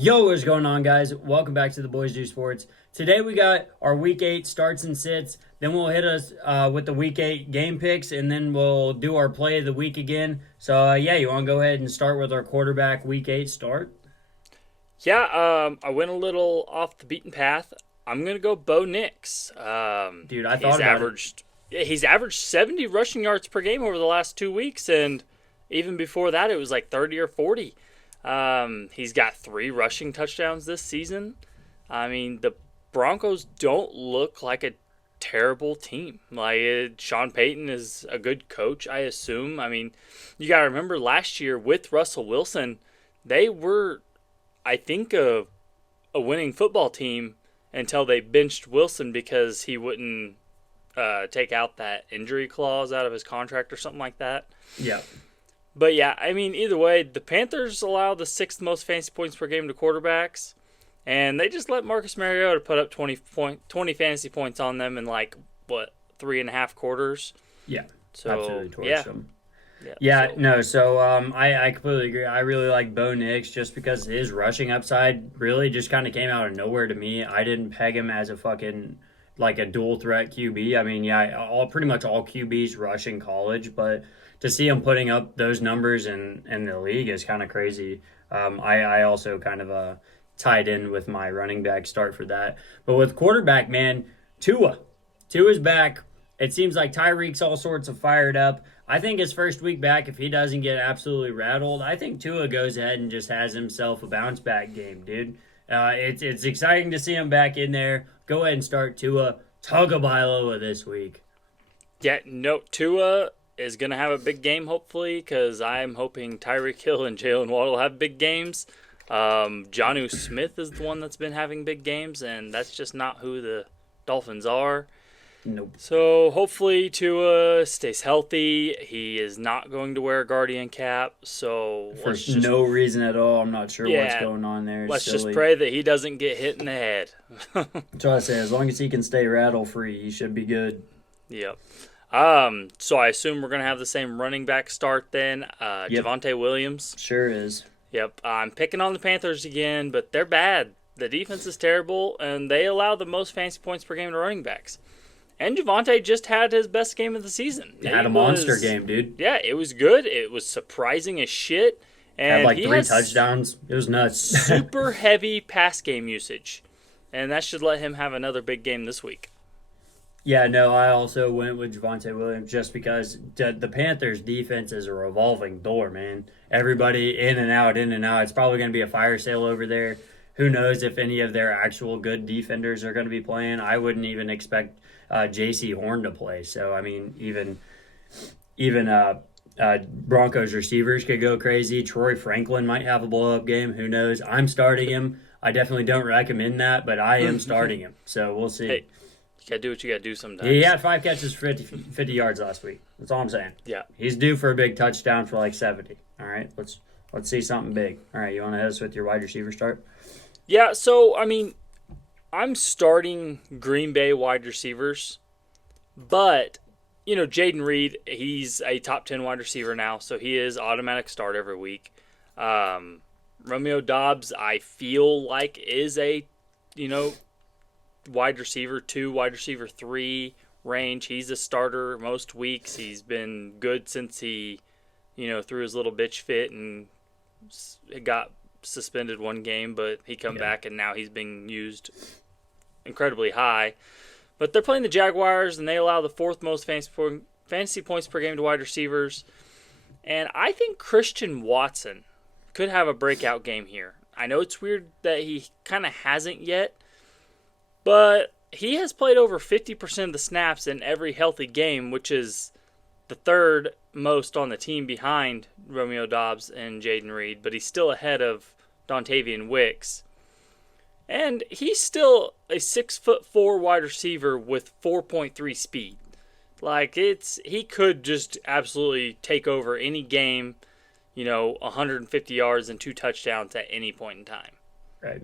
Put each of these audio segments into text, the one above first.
Yo, what's going on, guys? Welcome back to the Boys Do Sports. Today we got our Week 8 starts and sits. Then we'll hit us with the Week 8 game picks, and then we'll do our play of the week again. So, you want to go ahead and start with our quarterback Week 8 start? Yeah, I went a little off the beaten path. I'm gonna go Bo Nix. Dude, I thought about he's averaged 70 rushing yards per game over the last 2 weeks, and even before that, it was like 30 or 40. He's got 3 rushing touchdowns this season. I mean, the Broncos don't look like a terrible team. Sean Payton is a good coach, I assume. I mean, you got to remember last year with Russell Wilson, they were, I think, a winning football team until they benched Wilson because he wouldn't take out that injury clause out of his contract or something like that. it. Yeah. But yeah, I mean, either way, the Panthers allow the 6th most fantasy points per game to quarterbacks, and they just let Marcus Mariota put up 20 fantasy points on them in 3.5 quarters. Yeah, So absolutely torched yeah, him. yeah. Yeah, So, no, so I completely agree. I really like Bo Nix just because his rushing upside really just kind of came out of nowhere to me. I didn't peg him as a fucking like a dual threat QB. I mean, yeah, pretty much all QBs rush in college, but to see him putting up those numbers in the league is kind of crazy. I also kind of tied in with my running back start for that. But with quarterback, man, Tua's back. It seems like Tyreek's all sorts of fired up. I think his first week back, if he doesn't get absolutely rattled, I think Tua goes ahead and just has himself a bounce back game, dude. It's exciting to see him back in there. Go ahead and start Tua Tagovailoa this week. yeah, no, Tua is going to have a big game, hopefully, because I'm hoping Tyreek Hill and Jalen Waddle have big games. Jonnu Smith is the one that's been having big games, and that's just not who the Dolphins are. Nope. So hopefully Tua stays healthy. He is not going to wear a Guardian cap. So For no reason at all. I'm not sure what's Yeah, going on there. It's let's just silly. pray that he doesn't get hit in the head. So I say, as long as he can stay rattle free, he should be good. Yep. So I assume we're gonna have the same running back start then. Yep. Javonte Williams. Sure is. Yep. I'm picking on the Panthers again, but they're bad. The defense is terrible, and they allow the most fantasy points per game to running backs. And Javonte just had his best game of the season. He had a monster game, dude. Yeah, it was good. It was surprising as shit. And Had like he 3 has touchdowns. It was nuts. super heavy pass game usage. And that should let him have another big game this week. Yeah, no, I also went with Javonte Williams just because the Panthers' defense is a revolving door, man. Everybody in and out, in and out. It's probably going to be a fire sale over there. Who knows if any of their actual good defenders are going to be playing? I wouldn't even expect J.C. Horn to play. So, I mean, even Broncos receivers could go crazy. Troy Franklin might have a blow-up game. Who knows? I'm starting him. I definitely don't recommend that, but I am starting him. So, we'll see. Hey, you got to do what you got to do sometimes. He had 5 catches for 50 yards last week. That's all I'm saying. Yeah. He's due for a big touchdown for like 70. All right, let's see something big. All right, you want to hit us with your wide receiver start? Yeah, so, I mean, I'm starting Green Bay wide receivers, but, Jaden Reed, he's a top 10 wide receiver now, so he is automatic start every week. Romeo Dobbs, I feel like, is a, wide receiver 2, wide receiver 3 range. He's a starter most weeks. He's been good since he, threw his little bitch fit and got suspended one game, but he come back and now he's being used incredibly high. But they're playing the Jaguars, and they allow the 4th most fantasy points per game to wide receivers. And I think Christian Watson could have a breakout game here. I know it's weird that he kind of hasn't yet, but he has played over 50% of the snaps in every healthy game, which is the 3rd most on the team behind Romeo Dobbs and Jaden Reed, but he's still ahead of Dontavian Wicks. And he's still a 6'4" wide receiver with 4.3 speed. He could just absolutely take over any game, 150 yards and 2 touchdowns at any point in time. Right.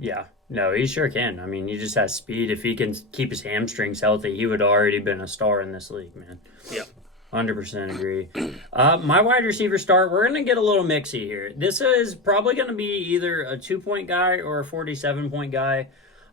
Yeah. No, he sure can. I mean, he just has speed. If he can keep his hamstrings healthy, he would already been a star in this league, man. Yep. 100% agree. My wide receiver start, we're going to get a little mixy here. This is probably going to be either a 2 point guy or a 47 point guy.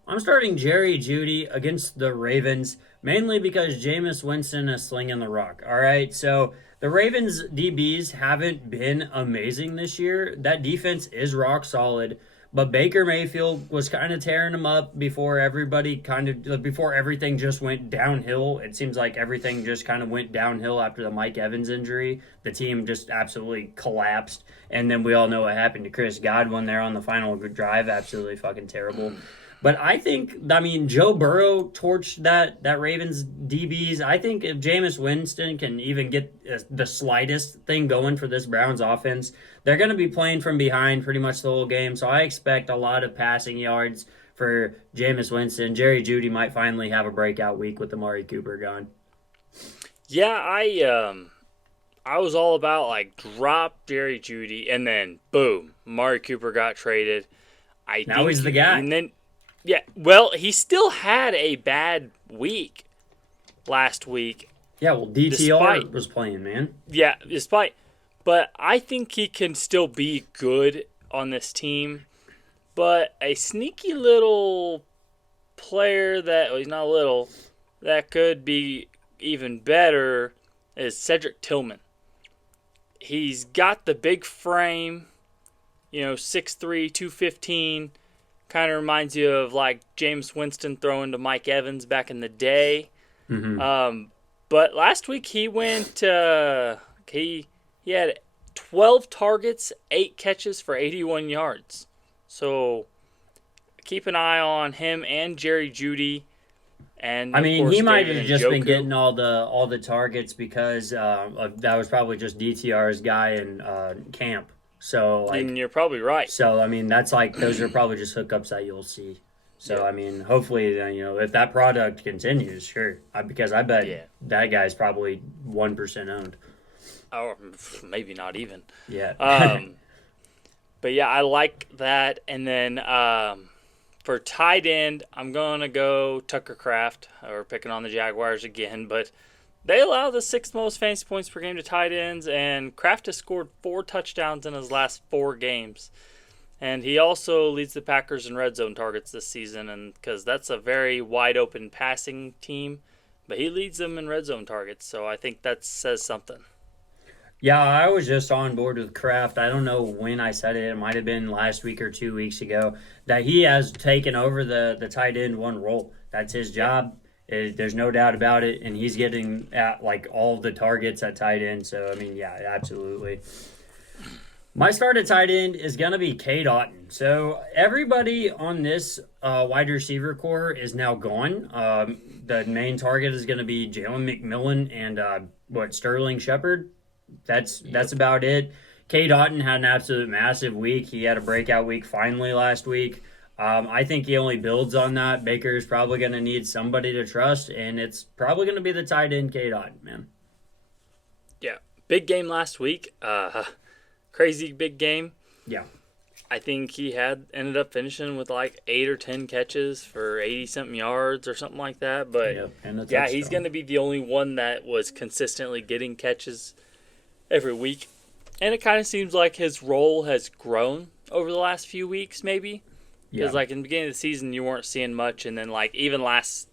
I'm starting Jerry Jeudy against the Ravens, mainly because Jameis Winston is slinging the rock. All right, so the Ravens DBs haven't been amazing this year. That defense is rock solid. But Baker Mayfield was kind of tearing them up before before everything just went downhill. It seems like everything just kind of went downhill after the Mike Evans injury. The team just absolutely collapsed. And then we all know what happened to Chris Godwin there on the final drive. Absolutely fucking terrible. But I mean, Joe Burrow torched that Ravens DBs. I think if Jameis Winston can even get the slightest thing going for this Browns offense, they're going to be playing from behind pretty much the whole game. So I expect a lot of passing yards for Jameis Winston. Jerry Jeudy might finally have a breakout week with Amari Cooper gone. Yeah, I was all about like drop Jerry Jeudy, and then boom, Amari Cooper got traded. Now he's the guy. And then yeah, well, he still had a bad week last week. Yeah, well, DTR was playing, man. Yeah, but I think he can still be good on this team. But a sneaky little player he's not little, that could be even better is Cedric Tillman. He's got the big frame, 6'3", 215. Kind of reminds you of like Jameis Winston throwing to Mike Evans back in the day. Mm-hmm. But last week he went. He had 12 targets, 8 catches for 81 yards. So keep an eye on him and Jerry Jeudy. And I mean, he might have just been Njoku. getting all the targets because that was probably just DTR's guy in camp. So like, And you're probably right. so I mean, that's like those are probably just hookups that you'll see. So Yeah. I mean, hopefully, if that product continues, sure, because I bet Yeah. that guy's probably 1% owned. Or maybe not even. Yeah. But yeah, I like that. And then for tight end, I'm going to go Tucker Kraft. We're picking on the Jaguars again, but they allow the 6th most fantasy points per game to tight ends, and Kraft has scored 4 touchdowns in his last 4 games. And he also leads the Packers in red zone targets this season, and because that's a very wide open passing team, but he leads them in red zone targets, so I think that says something. Yeah, I was just on board with Kraft. I don't know when I said it. It might have been last week or 2 weeks ago that he has taken over the tight end one role. That's his job. There's no doubt about it, and he's getting at like all of the targets at tight end. So I mean, yeah, absolutely. My start at tight end is gonna be Cade Otton. So everybody on this wide receiver core is now gone. The main target is gonna be Jalen McMillan and Sterling Shepard. That's about it. Cade Otton had an absolute massive week. He had a breakout week finally last week. I think he only builds on that. Baker's probably going to need somebody to trust, and it's probably going to be the tight end, Cade Otton, man. Yeah, big game last week. Crazy big game. Yeah. I think he ended up finishing with like 8 or 10 catches for 80-something yards or something like that. But Yep, and a yeah, touchdown. he's going to be the only one that was consistently getting catches every week. And it kind of seems like his role has grown over the last few weeks, maybe. Because like in the beginning of the season, you weren't seeing much, and then like even last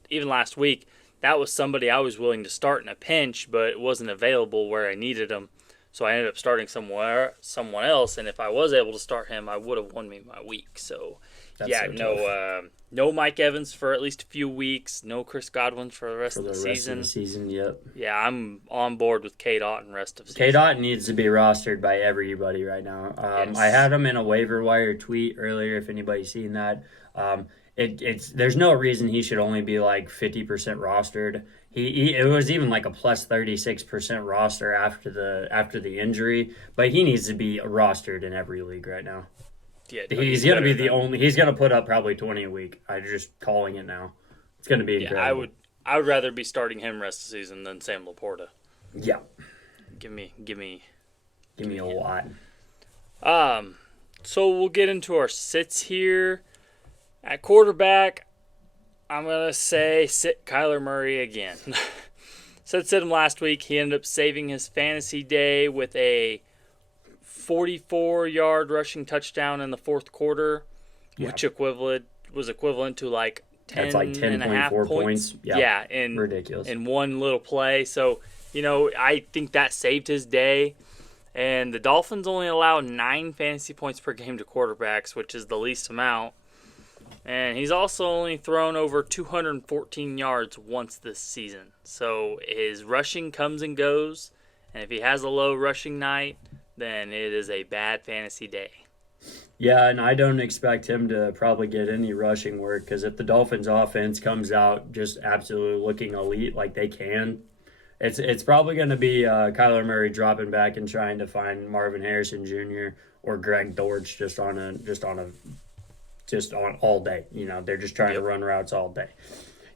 week, that was somebody I was willing to start in a pinch, but it wasn't available where I needed him, so I ended up starting someone else. And if I was able to start him, I would have won me my week. So That's yeah, so no Mike Evans for at least a few weeks, no Chris Godwin for the rest of the season. Yep. Yeah, I'm on board with Cade Otton rest of the season. Cade Otton needs to be rostered by everybody right now. Yes. I had him in a waiver wire tweet earlier. If anybody's seen that, there's no reason he should only be like 50% rostered. It was even like a plus 36% roster after the injury, but he needs to be rostered in every league right now. Yeah, He's gonna be the only. He's gonna put up probably 20 a week. I'm just calling it now. It's gonna be incredible. Yeah, I would rather be starting him rest of the season than Sam Laporta. Yeah, Give me a lot. So we'll get into our sits here. At quarterback, I'm gonna say sit Kyler Murray again. Said him last week. He ended up saving his fantasy day with a 44-yard rushing touchdown in the fourth quarter, which was equivalent to like 10, That's like and a half 10.4 points. points. Yeah, ridiculous. In one little play. So, I think that saved his day. And the Dolphins only allow 9 fantasy points per game to quarterbacks, which is the least amount. And he's also only thrown over 214 yards once this season. So his rushing comes and goes. And if he has a low rushing night, then it is a bad fantasy day. Yeah, and I don't expect him to probably get any rushing work because if the Dolphins' offense comes out just absolutely looking elite like they can, it's probably going to be Kyler Murray dropping back and trying to find Marvin Harrison Jr. or Greg Dortch just on all day. They're just trying to run routes all day.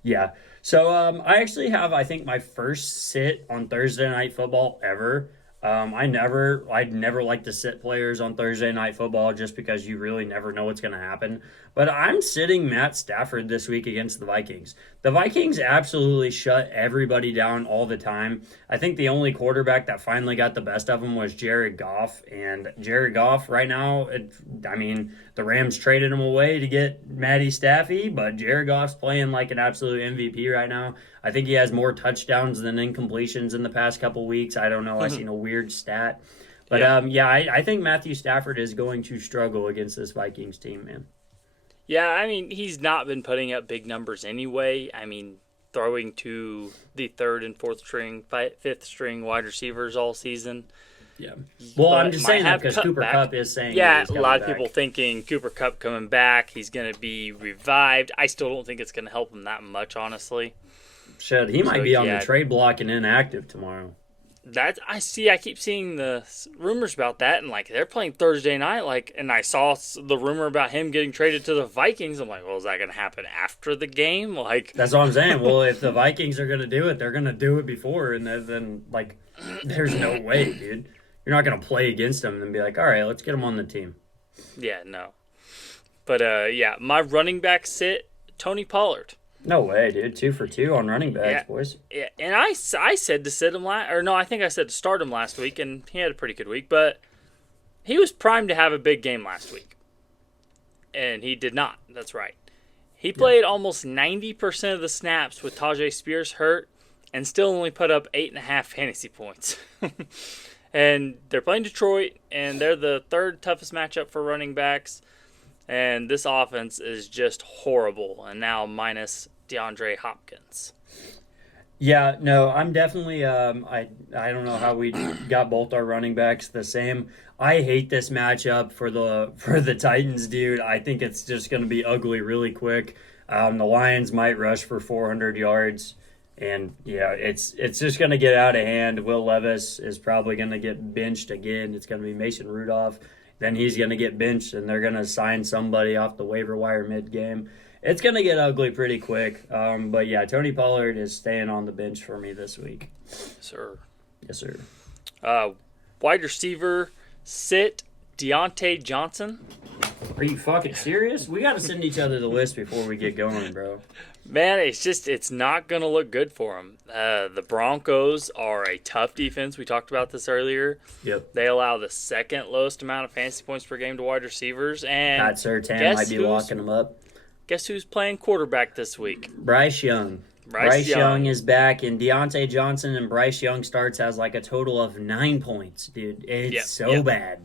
Yeah. So I actually have, I think, my first sit on Thursday Night Football ever. I'd never like to sit players on Thursday Night Football just because you really never know what's going to happen. But I'm sitting Matt Stafford this week against the Vikings. The Vikings absolutely shut everybody down all the time. I think the only quarterback that finally got the best of them was Jared Goff. And Jared Goff right now, the Rams traded him away to get Matty Staffy, but Jared Goff's playing like an absolute MVP right now. I think he has more touchdowns than incompletions in the past couple weeks. I don't know. I've seen a weird stat. But, I think Matthew Stafford is going to struggle against this Vikings team, man. Yeah, he's not been putting up big numbers anyway. Throwing to the third and fourth string, fifth string wide receivers all season. Yeah. Well, I'm just saying that because Cooper Kupp is saying a lot of people thinking Cooper Kupp coming back, he's going to be revived. I still don't think it's going to help him that much, honestly. He might be on the trade block and inactive tomorrow. I keep seeing the rumors about that, and they're playing Thursday night, and I saw the rumor about him getting traded to the Vikings. I'm like, well, is that going to happen after the game? That's what I'm saying. Well, if the Vikings are going to do it, they're going to do it before, and then there's no way, dude. You're not going to play against them and be like, all right, let's get them on the team. Yeah, no. But my running back sit, Tony Pollard. No way, dude. 2 for 2 on running backs, boys. Yeah, and I said to sit him I think I said to start him last week, and he had a pretty good week, but he was primed to have a big game last week. And he did not. That's right. He played almost 90% of the snaps with Tajay Spears hurt and still only put up 8.5 fantasy points. And they're playing Detroit, and they're the third toughest matchup for running backs. And this offense is just horrible. And now minus DeAndre Hopkins. Yeah, no, I'm definitely I don't know how we got both our running backs the same. I hate this matchup for the Titans, dude. I think it's just going to be ugly really quick. The Lions might rush for 400 yards. And, yeah, it's just going to get out of hand. Will Levis is probably going to get benched again. It's going to be Mason Rudolph. Then he's going to get benched, and they're going to sign somebody off the waiver wire mid-game. It's going to get ugly pretty quick. But, yeah, Tony Pollard is staying on the bench for me this week. Sir. Yes, sir. Wide receiver, sit Deontay Johnson. Are you fucking serious? We got to send each other the list before we get going, bro. Man, it's not going to look good for him. The Broncos are a tough defense. We talked about this earlier. Yep. They allow the second lowest amount of fantasy points per game to wide receivers. And Pat Surtain might be locking them up. Guess who's playing quarterback this week? Bryce Young. Bryce Young is back, and Deontay Johnson and Bryce Young starts has a total of 9 points, dude. It's so bad.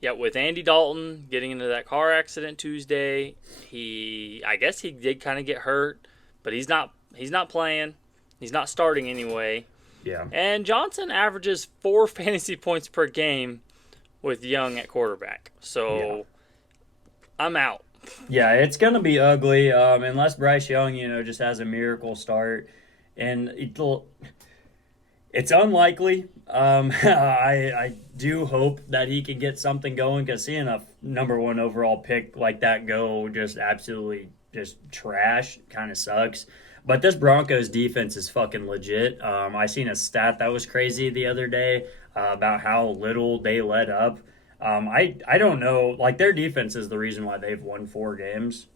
Yeah, with Andy Dalton getting into that car accident Tuesday, I guess he did kind of get hurt. But he's not playing. He's not starting anyway. Yeah. And Johnson averages 4 fantasy points per game with Young at quarterback. So I'm out. Yeah, it's going to be ugly unless Bryce Young, just has a miracle start. And it's unlikely. I do hope that he can get something going because seeing a number 1 overall pick like that go just absolutely just trash kind of sucks. But this Broncos defense is fucking legit. I seen a stat that was crazy the other day about how little they let up. I don't know. Their defense is the reason why they've won 4 games.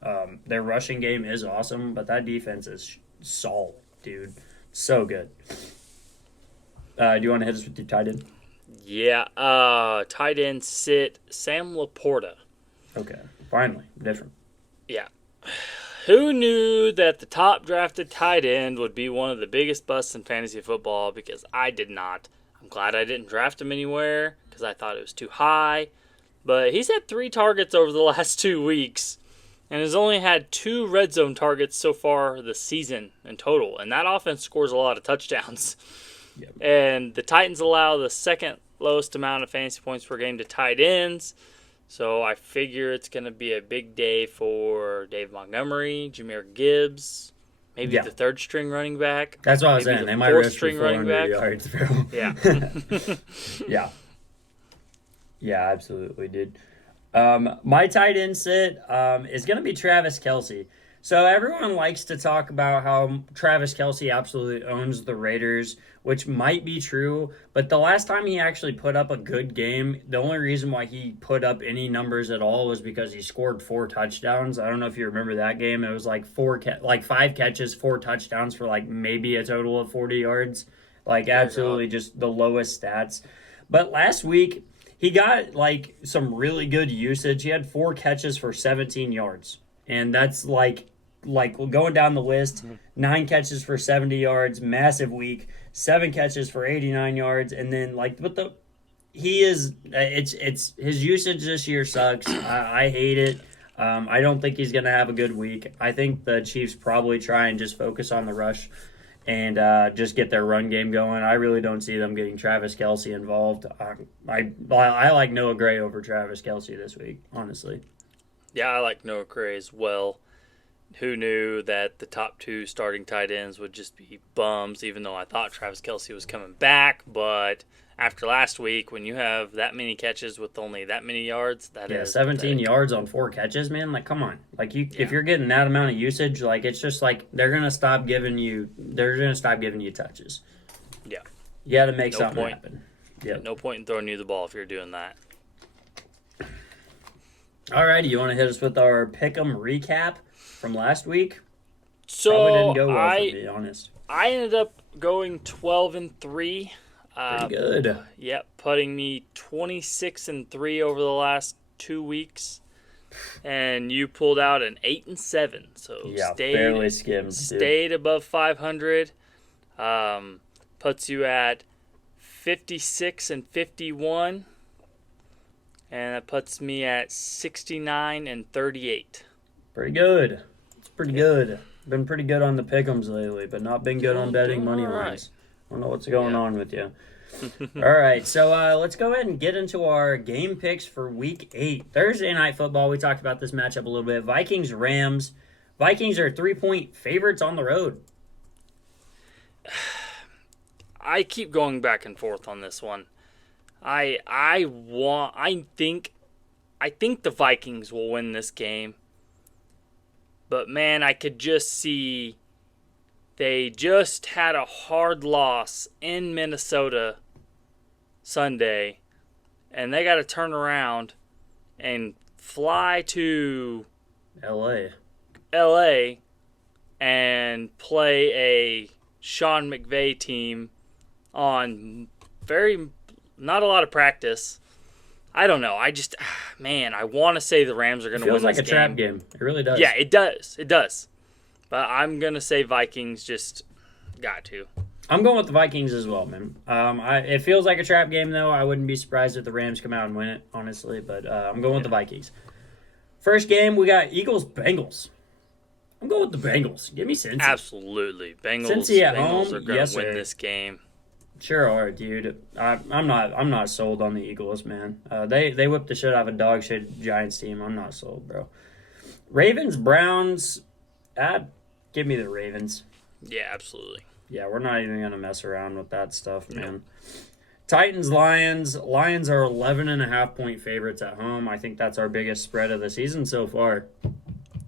Their rushing game is awesome, but that defense is solid, dude. So good. Do you want to hit us with your tight end? Yeah, tight end sit Sam Laporta. Okay, finally, different. Yeah. Who knew that the top drafted tight end would be one of the biggest busts in fantasy football? Because I did not. I'm glad I didn't draft him anywhere because I thought it was too high. But he's had 3 targets over the last 2 weeks and has only had 2 red zone targets so far this season in total. And that offense scores a lot of touchdowns. Yep. And the Titans allow the second lowest amount of fantasy points per game to tight ends. So I figure it's going to be a big day for Dave Montgomery, Jahmyr Gibbs, maybe the third string running back. That's what I was maybe saying. the They might fourth rush for string running 400 back. yards, bro. Yeah. Yeah. Yeah, absolutely, dude. My tight end sit is going to be Travis Kelce. So everyone likes to talk about how Travis Kelce absolutely owns the Raiders, which might be true. But the last time he actually put up a good game, the only reason why he put up any numbers at all was because he scored 4 touchdowns. I don't know if you remember that game. It was like 5 catches, 4 touchdowns for like maybe a total of 40 yards. Like absolutely just the lowest stats. But last week, he got like some really good usage. He had 4 catches for 17 yards. And that's like going down the list, 9 catches for 70 yards, massive week, 7 catches for 89 yards, and then it's his usage this year sucks. I hate it. I don't think he's gonna have a good week. I think the Chiefs probably try and just focus on the rush and just get their run game going. I really don't see them getting Travis Kelce involved. I like Noah Gray over Travis Kelce this week, honestly. Yeah, I like Noah Gray as well. Who knew that the top 2 starting tight ends would just be bums, even though I thought Travis Kelce was coming back. But after last week, when you have that many catches with only that many yards, that is 17 pathetic. yards on 4 catches, man. Like, come on. Like, if you're getting that amount of usage, like, it's just like they're gonna stop giving you touches. Yeah. You got to make No something point. happen. Yeah. No point in throwing you the ball if you're doing that. Alrighty, you want to hit us with our pick'em recap from last week? Probably So didn't go well, to be honest. I ended up going 12-3. Pretty good. Yep, putting me 26-3 over the last 2 weeks, and you pulled out an 8-7. So Yeah, barely skimmed. Dude. Stayed above 500. Puts you at 56-51, and that puts me at 69-38. Pretty good. It's pretty good. Been pretty good on the pick'ems lately, but not been good on betting money lines. I don't know what's going on with you. All right, so let's go ahead and get into our game picks for Week 8. Thursday Night Football, we talked about this matchup a little bit. Vikings-Rams. Vikings are 3-point favorites on the road. I keep going back and forth on this one. I think the Vikings will win this game. But man, I could just see they just had a hard loss in Minnesota Sunday, and they got to turn around and fly to LA and play a Sean McVay team on not a lot of practice. I don't know. I want to say the Rams are going to win Feels like this a trap game. It really does. Yeah, it does. It does. But I'm going to say Vikings just got to. I'm going with the Vikings as well, man. It feels like a trap game, though. I wouldn't be surprised if the Rams come out and win it, honestly. But I'm going with the Vikings. First game, we got Eagles-Bengals. I'm going with the Bengals. Give me Cincy. Absolutely. Cincy at Bengals home? are going Yes, to win sir. this game. Sure are, dude. I'm not sold on the Eagles, man. They whipped the shit out of a dog shit Giants team. I'm not sold, bro. Ravens, Browns. Give me the Ravens. Yeah, absolutely. Yeah, we're not even gonna mess around with that stuff, man. Titans, Lions. Lions are 11.5-point favorites at home. I think that's our biggest spread of the season so far.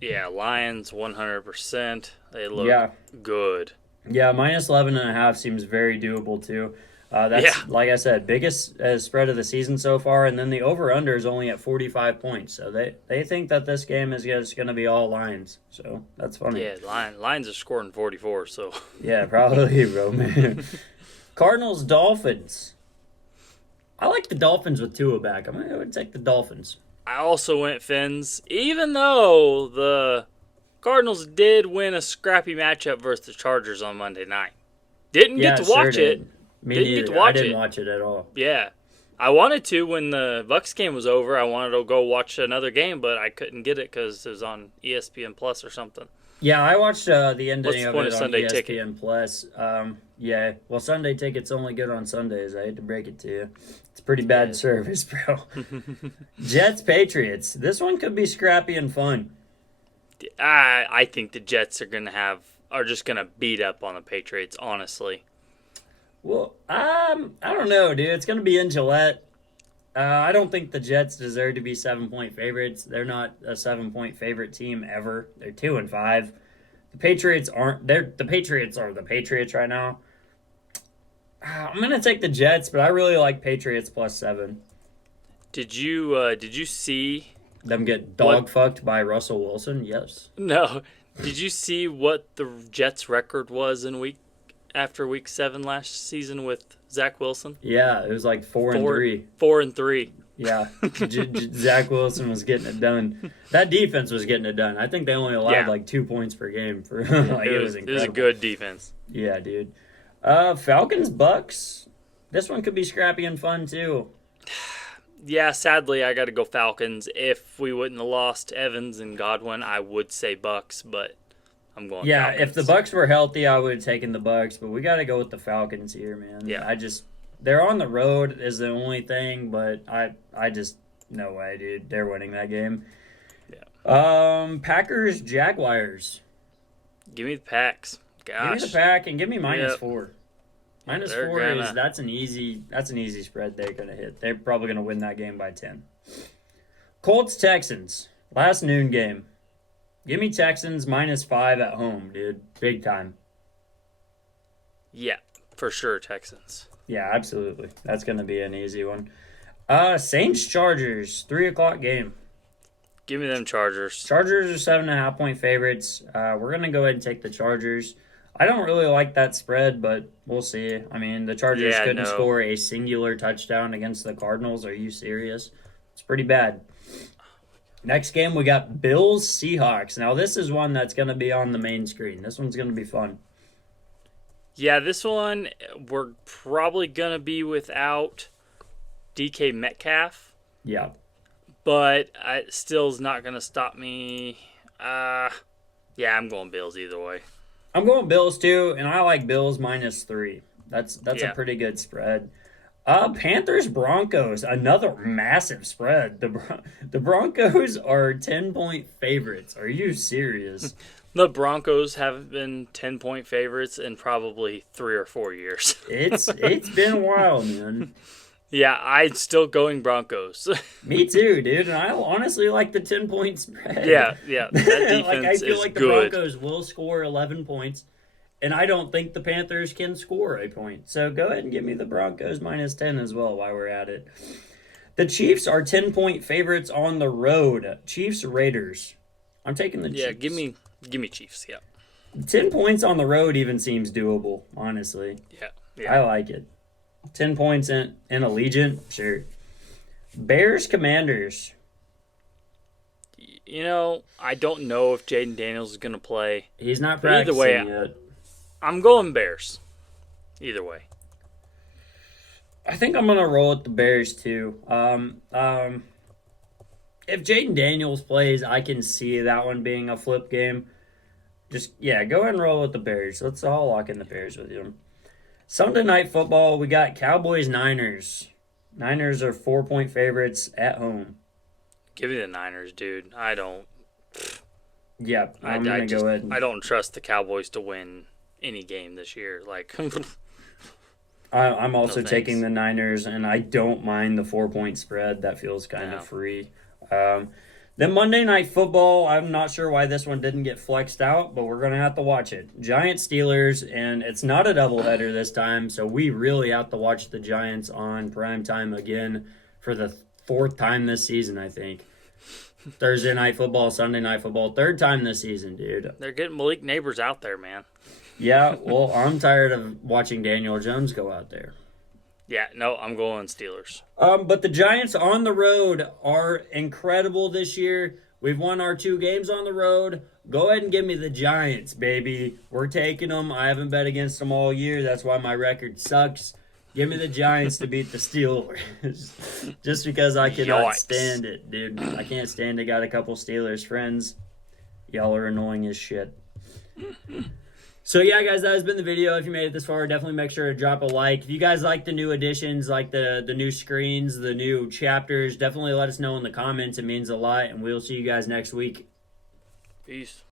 Yeah, Lions 100%. They look good. Yeah, minus 11.5 seems very doable too. That's like I said, biggest spread of the season so far, and then the over/under is only at 45 points. So they think that this game is just going to be all Lions. So that's funny. Yeah, Lions are scoring 44. So yeah, probably, bro, man. Cardinals, Dolphins. I like the Dolphins with Tua back. I'm going to take the Dolphins. I also went Fins, even though the Cardinals did win a scrappy matchup versus the Chargers on Monday night. Didn't get to watch it. Me Didn't neither. get to watch I didn't it. watch it at all. Yeah. I wanted to when the Bucks game was over. I wanted to go watch another game, but I couldn't get it because it was on ESPN Plus or something. Yeah, I watched the ending What's the of point it of on Sunday ESPN Ticket? Plus. Yeah, well, Sunday Ticket's only good on Sundays. I hate to break it to you. It's pretty bad Yeah. service, bro. Jets, Patriots. This one could be scrappy and fun. I think the Jets are just gonna beat up on the Patriots. Honestly, Well, I don't know, dude. It's going to be in Gillette. I don't think the Jets deserve to be 7-point favorites. They're not a 7-point favorite team ever. They're 2-5. The Patriots aren't. The Patriots are the Patriots right now. I'm going to take the Jets, but I really like Patriots +7. did you see? Them get dog fucked by Russell Wilson? Yes. No, did you see what the Jets' record was after week 7 last season with Zach Wilson? Yeah, it was like 4-3. 4-3. Yeah, Zach Wilson was getting it done. That defense was getting it done. I think they only allowed Yeah. like 2 points per game for like It was was incredible. a good defense. Yeah, dude. Falcons, Bucks. This one could be scrappy and fun too. Yeah, sadly, I got to go Falcons. If we wouldn't have lost Evans and Godwin, I would say Bucks, but I'm going Yeah, Falcons. if the Bucks were healthy, I would have taken the Bucks, but we got to go with the Falcons here, man. Yeah. They're on the road is the only thing, but I just no way, dude. They're winning that game. Yeah. Packers, Jaguars. Give me the Packs. Gosh. Give me the pack and give me Yep. -4. Minus They're 4 gonna- is that's an easy spread they're gonna hit. They're probably gonna win that game by 10. Colts Texans last noon game. Give me Texans -5 at home, dude. Big time. Yeah, for sure, Texans. Yeah, absolutely. That's gonna be an easy one. Saints Chargers 3 o'clock game. Give me them Chargers. Chargers are 7.5-point favorites. We're gonna go ahead and take the Chargers. I don't really like that spread, but we'll see. I mean, the Chargers Yeah, couldn't no. score a singular touchdown against the Cardinals. Are you serious? It's pretty bad. Next game, we got Bills Seahawks. Now, this is one that's going to be on the main screen. This one's going to be fun. Yeah, this one, we're probably going to be without DK Metcalf, Yeah. but it still is not going to stop me. Yeah, I'm going Bills either way. I'm going Bills, too, and I like Bills -3. That's Yeah. a pretty good spread. Panthers Broncos, another massive spread. The Broncos are 10-point favorites. Are you serious? The Broncos have been 10-point favorites in probably 3 or 4 years. It's been a while, man. Yeah, I'm still going Broncos. Me too, dude. And I honestly like the 10-point spread. yeah. That defense like I feel is like the good. Broncos will score 11 points, and I don't think the Panthers can score a point. So go ahead and give me the Broncos -10 as well while we're at it. The Chiefs are 10-point favorites on the road. Chiefs Raiders. I'm taking the Yeah, Chiefs. give me Chiefs. Yeah. 10 points on the road even seems doable, honestly. Yeah. I like it. 10 points in Allegiant, sure. Bears Commanders. You know, I don't know if Jaden Daniels is going to play. He's not But either practicing way, yet. I'm going Bears. Either way. I think I'm gonna roll with the Bears too. If Jaden Daniels plays, I can see that one being a flip game. Just go ahead and roll with the Bears. Let's all lock in the Bears with you. Sunday night football, we got Cowboys Niners. Niners are 4-point favorites at home. Give me the Niners, dude. I don't. Yeah, I'm gonna go ahead. I don't trust the Cowboys to win any game this year. Like, I'm also No, taking thanks. the Niners, and I don't mind the 4-point spread. That feels kind No. of free. Then Monday Night Football, I'm not sure why this one didn't get flexed out, but we're going to have to watch it. Giants Steelers, and it's not a doubleheader this time, so we really have to watch the Giants on primetime again for the 4th time this season, I think. Thursday Night Football, Sunday Night Football, 3rd time this season, dude. they're getting Malik Neighbors out there, man. Yeah, well, I'm tired of watching Daniel Jones go out there. Yeah, no, I'm going Steelers. But the Giants on the road are incredible this year. We've won our 2 games on the road. Go ahead and give me the Giants, baby. We're taking them. I haven't bet against them all year. That's why my record sucks. Give me the Giants to beat the Steelers. Just because I cannot Yikes. stand it, dude. I can't stand it. Got a couple Steelers friends. Y'all are annoying as shit. So yeah, guys, that has been the video. If you made it this far, definitely make sure to drop a like. If you guys like the new additions, like the new screens, the new chapters, definitely let us know in the comments. It means a lot, and we'll see you guys next week. Peace.